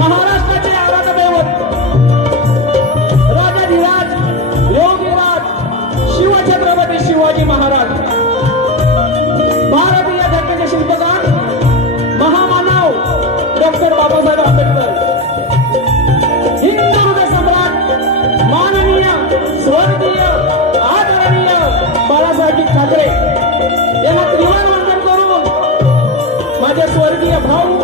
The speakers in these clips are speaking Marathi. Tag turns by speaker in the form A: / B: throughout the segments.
A: महाराष्ट्राचे आराध्य राजाधिराज योगीराज शिवछत्रपती शिवाजी महाराज. भारतीय घटनेचे शिल्पकार महामानव डॉक्टर बाबासाहेब आंबेडकर. बाळासाहेब ठाकरे यांना त्रिवार वंदन करून माझे स्वर्गीय भाऊ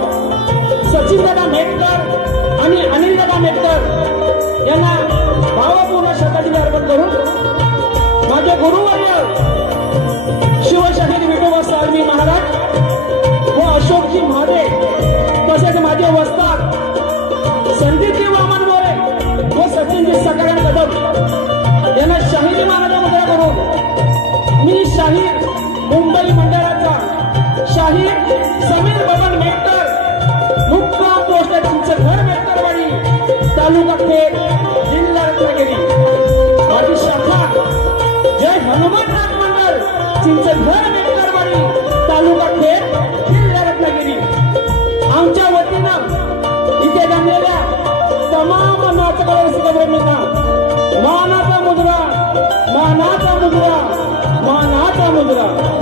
A: सचिनदादा मेटकर आणि अनिलदादा मेटकर यांना भावपूर्ण श्रद्धांजली अर्पण करून माझे गुरुवर्य शिवशहीद विठोबा साळवी महाराज व अशोकजी महादेव तसेच माझे वस्ताद शहीद समीर बबन मेहतर मुक्काम पोस्ट चिंचघर मेहतरवाडी तालुका खेड जिल्हा रत्नागिरी. माझी शाखा जय हनुमान नाथ मंडळ. चिंचघर मेहतरवाडी तालुका खेड जिल्हा आमच्या वतीनं इथे जमलेल्या तमाम नाचकळा रसिकांना मानाचा मुद्रा मानाचा मुद्रा मानाचा मुद्रा.